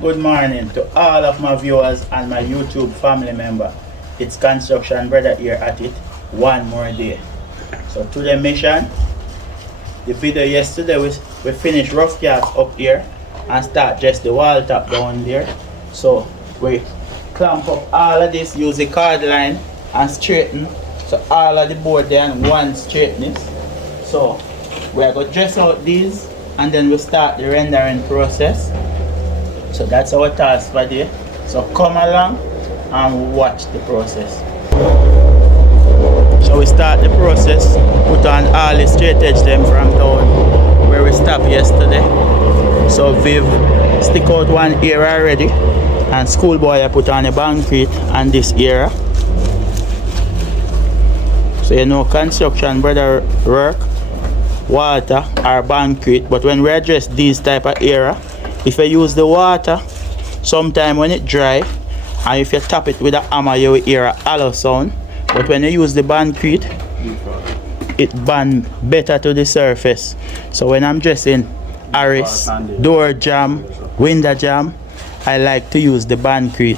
Good morning to all of my viewers and my YouTube family member. It's Construction Brother here at it one more day. So to the mission, the video yesterday we finished rough caps up here and start just the wall top down there. So we clamp up all of this, use the cord line and straighten. So all of the board there and one straightness. So we are going to dress out these and then we start the rendering process. So that's our task for today. So come along and watch the process. So we start the process, put on all the straight edge them from down where we stopped yesterday. So we've stick out one area already and schoolboy I put on a concrete and this area. So you know construction brother work, water or concrete, but when we address these type of area, if you use the water, sometime when it dry, and if you tap it with a hammer, you will hear a hollow sound. But when you use the concrete, it band better to the surface. So when I'm dressing arris, door jam, window jam, I like to use the concrete.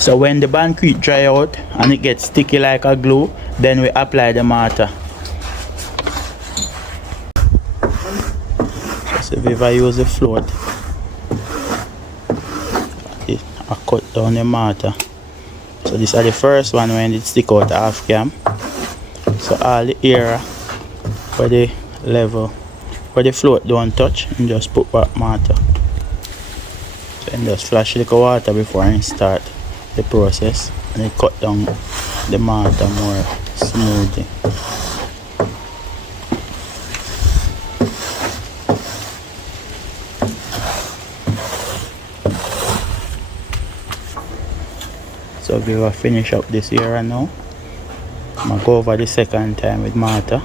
So when the concrete dry out and it gets sticky like a glue, then we apply the mortar. So if I use the float, I cut down the mortar. So this is the first one when it stick out half cam. So all the area where the level, where the float don't touch, and just put back mortar. So and just flash the water before I start the process, and it cut down the mortar more smoothly. So we will finish up this area now. I'm going to go over the second time with mortar.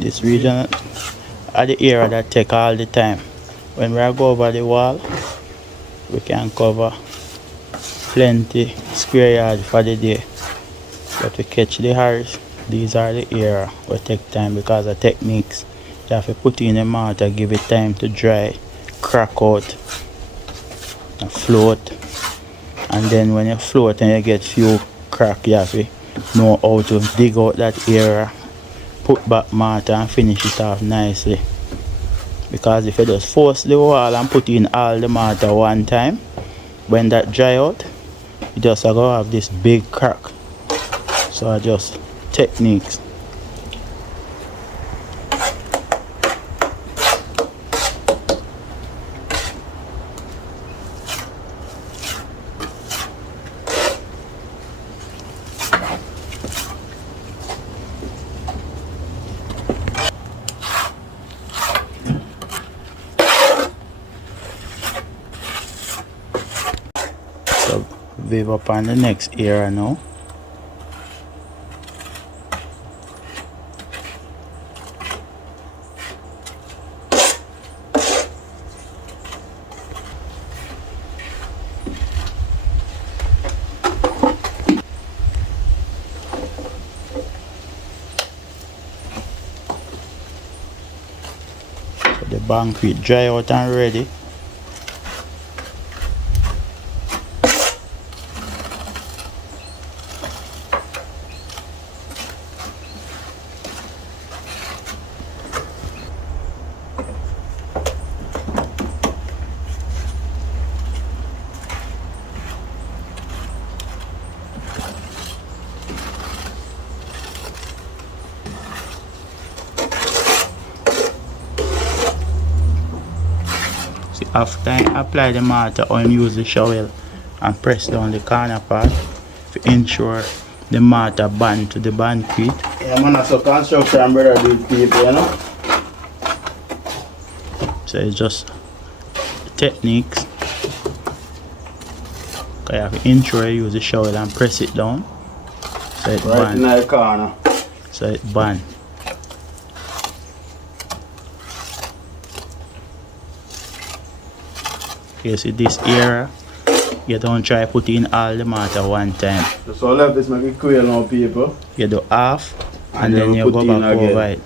This region are the area that take all the time. When we go over the wall, we can cover plenty square yard for the day. But to catch the hairs, these are the area will take time because of techniques. You have to put in the mortar, give it time to dry, crack out, and float. And then when you float and you get few crack, you have to know how to dig out that area, put back mortar and finish it off nicely. Because if you just force the wall and put in all the mortar one time, when that dry out, you just are going to have this big crack. So I just techniques. So weave up on the next area now. So the concrete dry out and ready. After I apply the mortar, I use the shovel and press down the corner part to ensure the mortar band to the concrete. Yeah, man, so construction brother do people, you know. So it's just techniques. You have to ensure you use the shovel and press it down. So it right band. in the corner. So it band. You see this area, you don't try put in all the mortar one time. So left this make it clear now, people. You do half and then we you put go in back again. over it.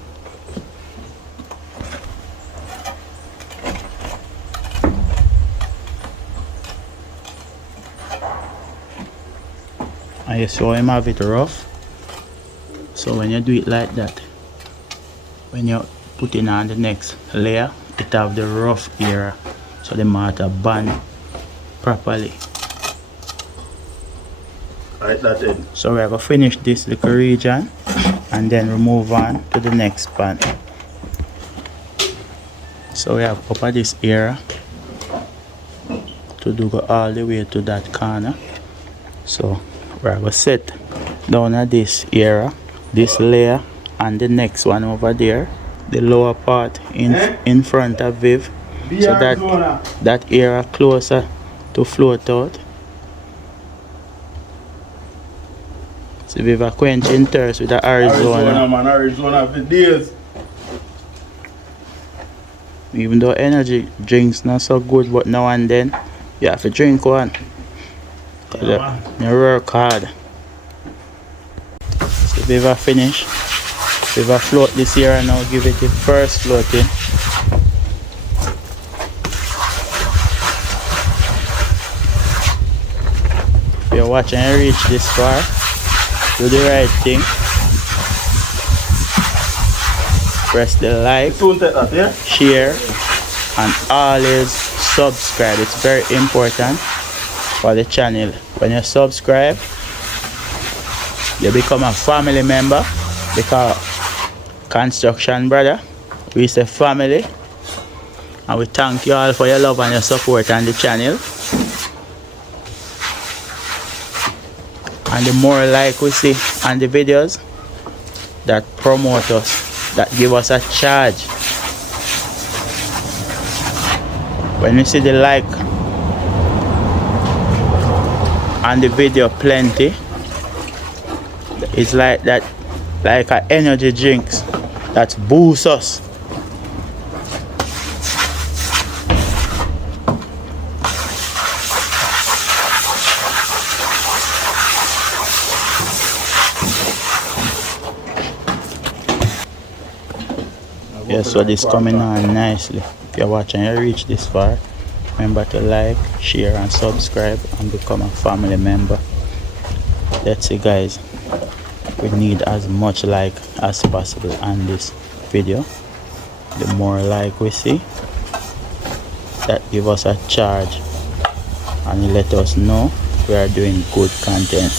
And you saw him have it rough. So when you do it like that, when you put in on the next layer, it have the rough area. So the mortar band properly. Right, that's it. So we're going to finish this little region and then we move on to the next pan. So we have up at this area to do go all the way to that corner. So we're going to set down at this area, this layer, and the next one over there, the lower part in front of Viv, so that area closer to float out. So Viv are quenching thirst with the Arizona. Man, Arizona for days. Even though energy drinks not so good, but now and then you have to drink one. Yeah, you work hard. So Viv are finished. Viv are float this here and now give it the first floating. If you're watching and reach this far, do the right thing. Press the like, share, and always subscribe. It's very important for the channel. When you subscribe, you become a family member, because Construction Brother, we say family, and we thank you all for your love and your support on the channel. And the more like we see on the videos, that promote us, that give us a charge. When we see the like on the video plenty, it's like that, like an energy drinks that boosts us. Yeah, so this coming on nicely. If you're watching and you reach this far, remember to like, share and subscribe and become a family member. Let's see guys, we need as much like as possible on this video. The more like we see, that give us a charge and let us know we are doing good content.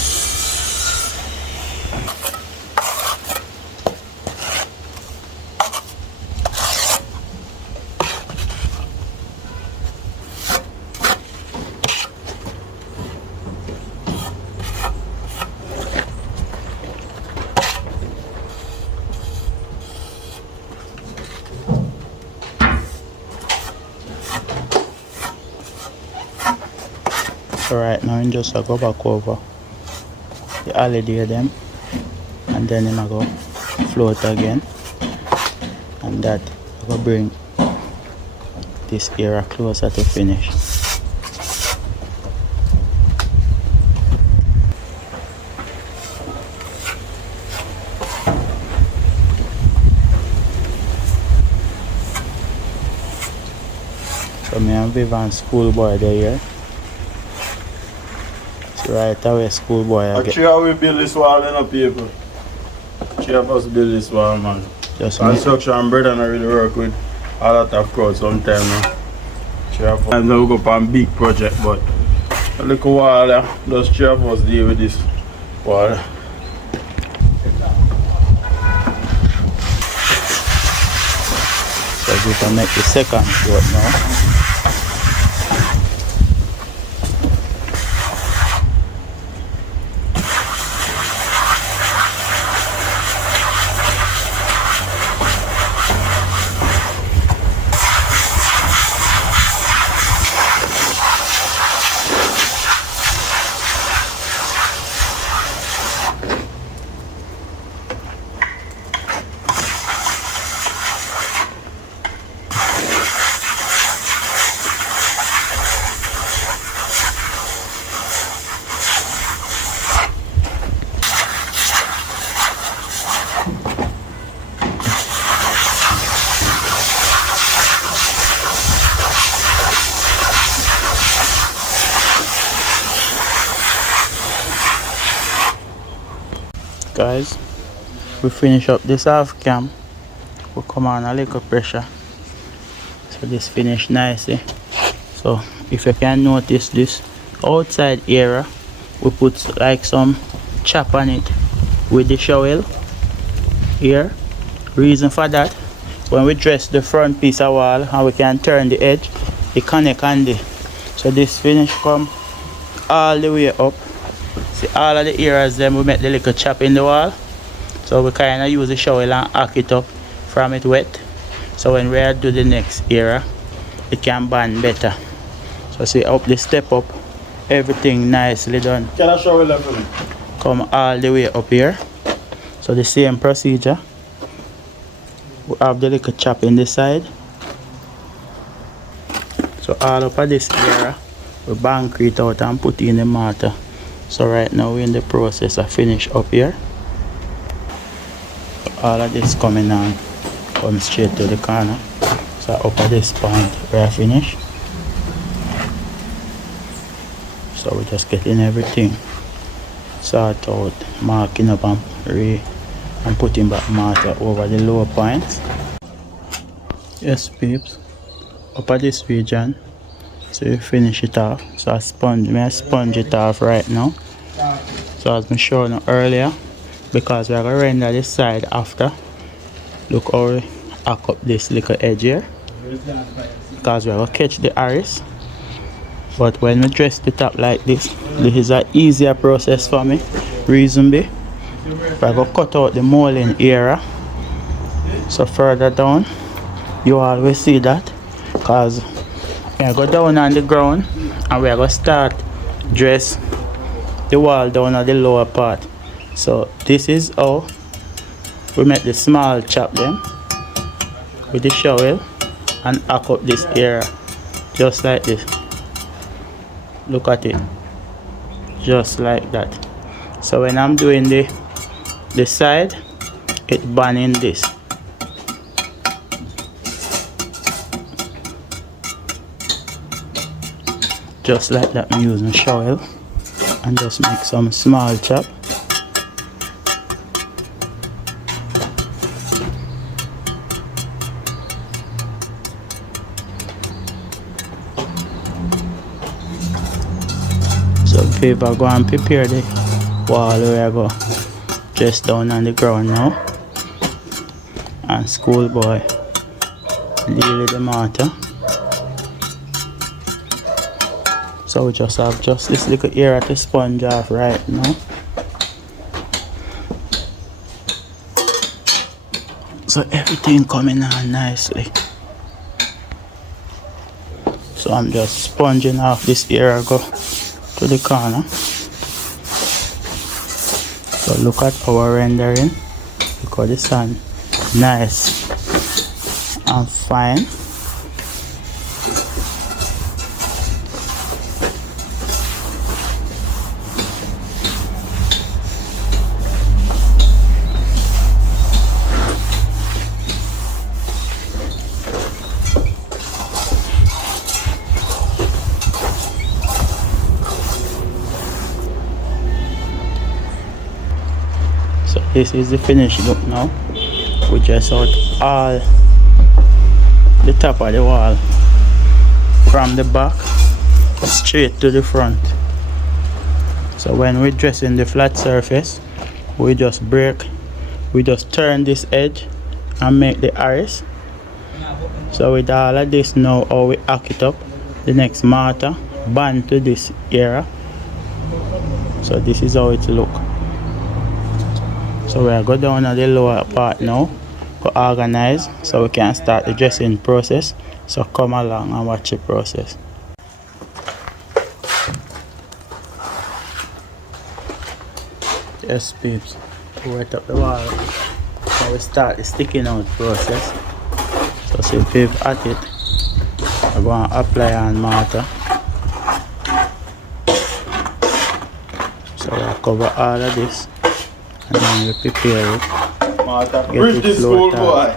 So right now, I'm just go back over the holiday them, and then I'm go float again, and that I go bring this area closer to finish. So me and Vivan schoolboy there here. Right away, schoolboy. Actually, how we build this wall, you know, people. Three of us build this wall, man. Just Construction brother and I really work with a lot of crowd sometimes. Three of us. Sometimes we go up on big project, but a little wall there, just three of us deal with this wall. So we can make the second float now. Guys, we finish up this half cam. We come on a little pressure. So this finish nicely. So if you can notice this outside area, we put like some chop on it with the shovel here. Reason for that, when we dress the front piece of wall and we can turn the edge, it connect on the. So this finish come all the way up. See all of the areas then we make the little chop in the wall. So we kinda use the shovel and hack it up from it wet. So when we do the next area, it can band better. So see up the step up, everything nicely done. Can I show you that for me? Come all the way up here. So the same procedure. We have the little chop in the side. So all up at this area, we concrete out and put in the mortar. So right now we're in the process of finish up here. All of this coming on, come straight to the corner. So up at this point where I finish. So we're just getting everything sort out, marking up and putting back mortar over the lower points. Yes peeps, up at this region, so you finish it off. So I sponge it off right now. So as I showed you earlier, because we're going to render this side after. Look how we hack up this little edge here, because we're going to catch the iris. But when we dress the top like this is an easier process for me. Reason be, we're going to cut out the molding area. So further down, you always see that, because we're going to go down on the ground and we're going to start dress the wall down at the lower part. So this is how we make the small chop them with the shovel and hack up this area just like this. Look at it, just like that. So when I'm doing the side, it's banning this. Just like that, I'm using a shovel and just make some small chop. So if I go and prepare the wall where I go just down on the ground now, and schoolboy deal with the mortar. So we just have just this little area to sponge off right now. So everything coming on nicely. So I'm just sponging off this area, go to the corner. So look at our rendering. Look at the sun, nice and fine. So this is the finished look now. We dress out all the top of the wall from the back straight to the front. So when we dress in the flat surface, we just turn this edge and make the iris. So with all of this now, how we hack it up, the next mortar band to this area. So this is how it look. So we'll go down at the lower part now, go organize so we can start the dressing process. So come along and watch the process. Yes peeps, we wet up the wall. Now we start the sticking out process. So see peep at it, I'm going to apply on mortar. So we'll cover all of this. And then we prepare it. Bridge this school boy.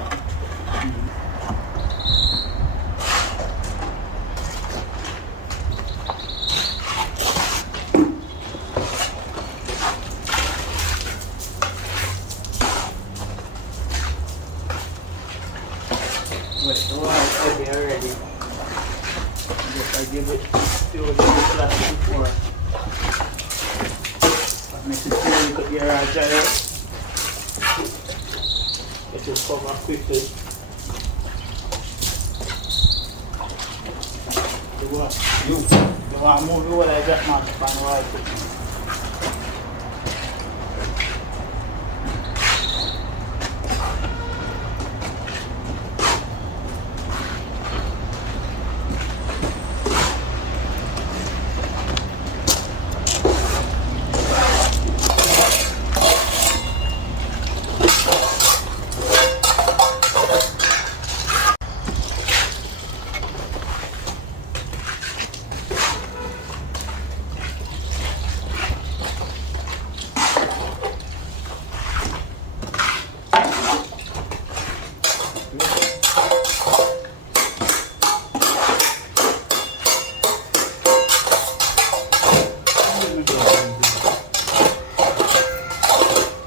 way already. Just I give it few little flash before. But make it feel little here and dry out. It will cover quickly. You want to move the whole like that, man, pan while cooking.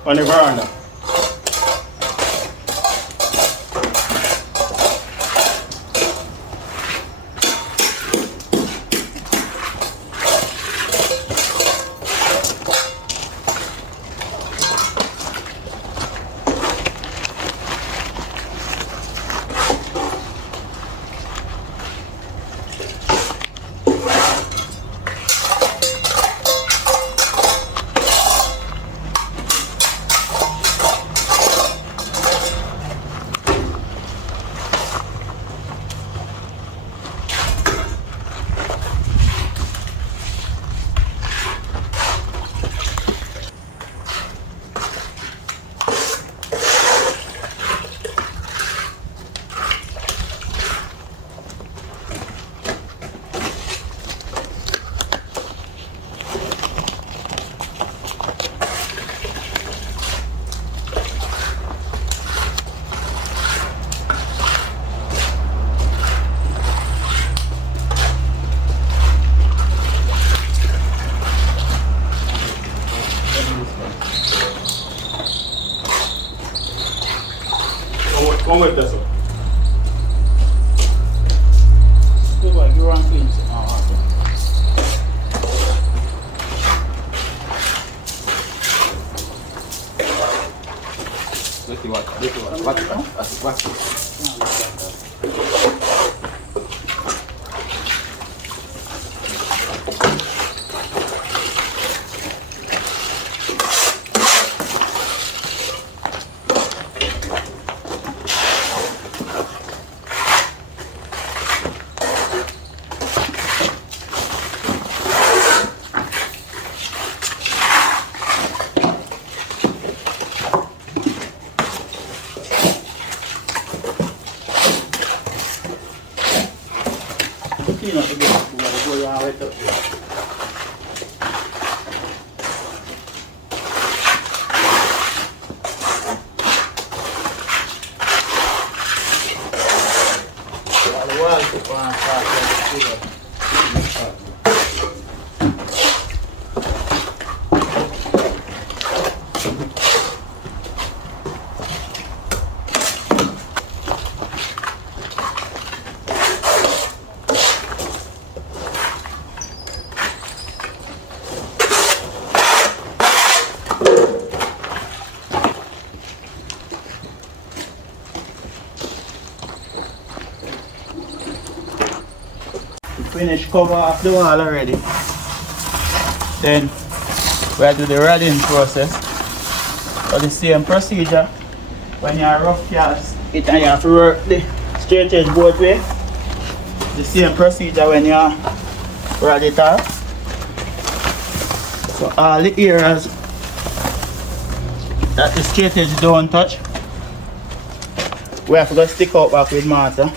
On the veranda. Come with this one. Do what you want clean it now. Watch Clean up the base before you want to wet up here. The wall to one part of the sugar. Finish cover off the wall already. Then we have to do the rodding process. But the same procedure when you are rough cast it and you have to work the straight edge both way. The same procedure when you rod it off. So all the areas that the straight edge don't touch, we have to go stick out back with mortar.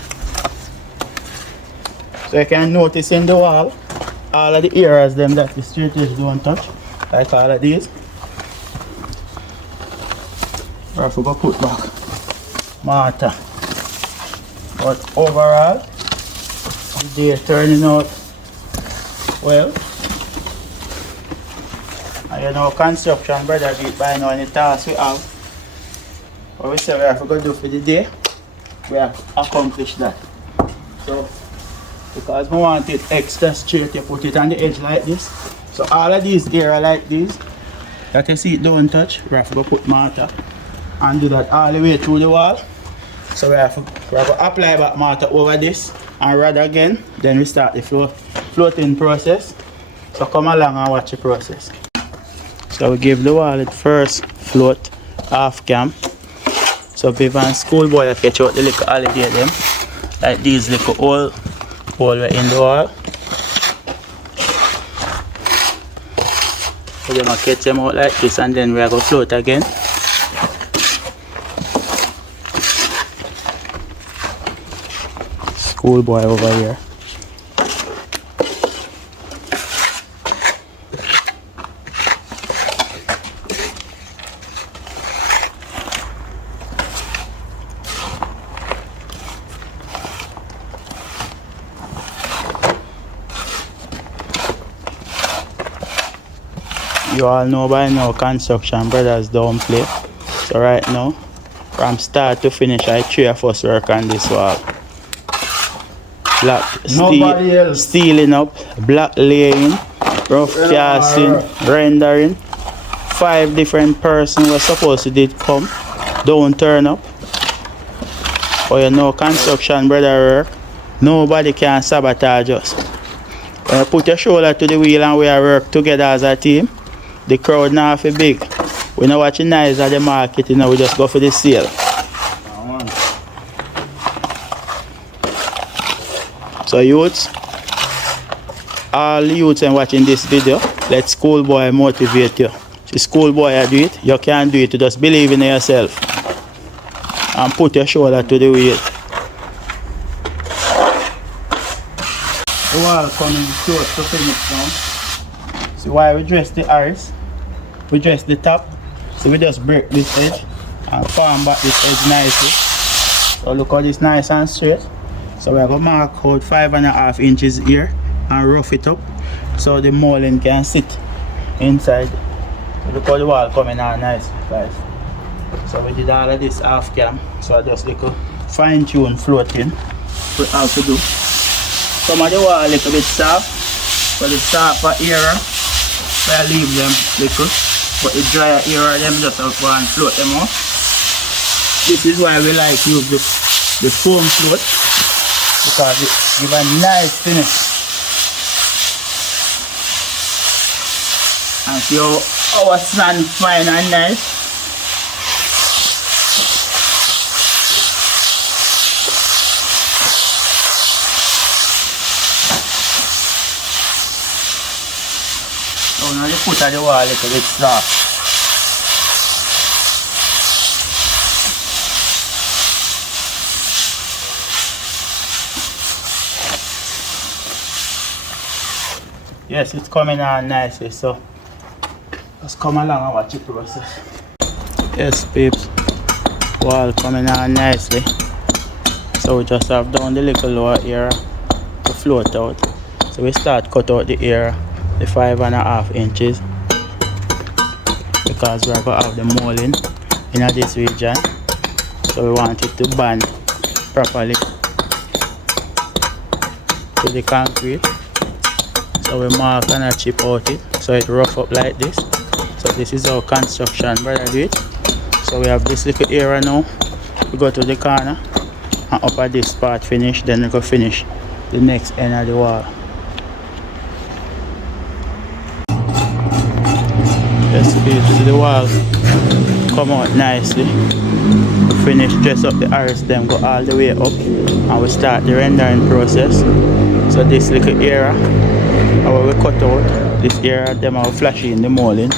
So you can notice in the wall, all of the areas them that the straight edge don't touch, like all of these. We have to go put back mortar. But overall, they're turning out well. And you know, construction, brother, beat by now any task we have. What we say we have to go do for the day, we have accomplished that. So because we want it extra straight, you put it on the edge like this. So all of these area like this, that you see it don't touch, we have to go put mortar and do that all the way through the wall. So we have to apply back mortar over this and rod again, then we start the floating process. So come along and watch the process. So we give the wall its first float half cam. So Viv and schoolboy will catch out the little holiday them. Like these little hole in the wall. So we're going to catch them out like this and then we're going to float again. Schoolboy over here. You all know by now construction brothers don't play. So right now, from start to finish, I 3 of us work on this wall. Black steeling up, black laying, rough casting, rendering. 5 different persons were supposed to did come, don't turn up. But you know construction brother work, nobody can sabotage us. When you put your shoulder to the wheel and we work together as a team, the crowd now feel big. We not watching nice at the market, you know, we just go for the sale. So youths, all youths and watching this video, let schoolboy motivate you. See schoolboy do it, you can do it, you just believe in yourself. And put your shoulder to the wheel. The wall coming close to finish now. So while we dress the iris, we dress the top, so we just break this edge and form back this edge nicely. So look how this nice and straight. So we're going to mark out 5.5 inches here and rough it up so the molding can sit inside. So look how the wall coming out nice, guys. So we did all of this half cam, so I just little fine tune floating. We have to do. Some of the wall a little bit soft, so the softer area, so I leave them little, but the drier area them just have to go and float them out. This is why we like use the foam float, because it gives a nice finish. And see how our sand fine and nice. So now the foot of the wall a little bit soft. Yes, it's coming on nicely, so just come along and watch the process. Yes, peeps, wall coming on nicely. So we just have down the little lower area to float out. So we start cut out the area, the 5.5 inches, because we're going to have the molding in this region. So we want it to band properly to the concrete. So we mark and chip out it so it rough up like this. So this is our construction brother do it. So we have this little area now. We go to the corner and up at this part finish, then we go finish the next end of the wall. Yes, see the wall come out nicely. We finish, dress up the iris, then go all the way up and we start the rendering process. So this little area, how we cut out this area, them are flashy in the molding.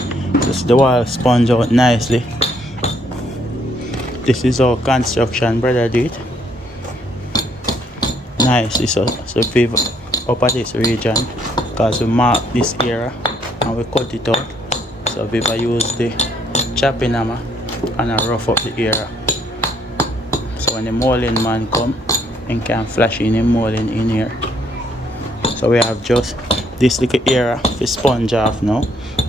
Just the wall sponge out nicely. This is our construction brother do it nicely. So people up at this region, because we mark this area and we cut it out. So people use the chopping hammer and I rough up the area. So when the molding man come, he can flash in the molding in here. So we have just this little area to sponge off now.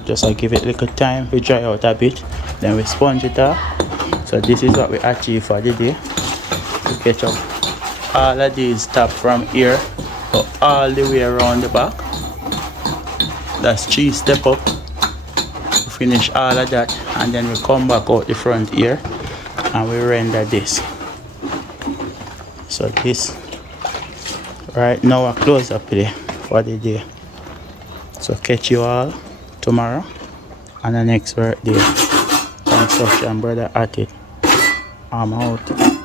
Just like give it a little time to dry out a bit, then we sponge it off. So this is what we achieve for the day. We catch up all of these top from here so all the way around the back. That's 3 step up. We finish all of that and then we come back out the front here and we render this. So this right now I close up there for the day. So catch you all tomorrow on the next work day. Construction brother at it. I'm out.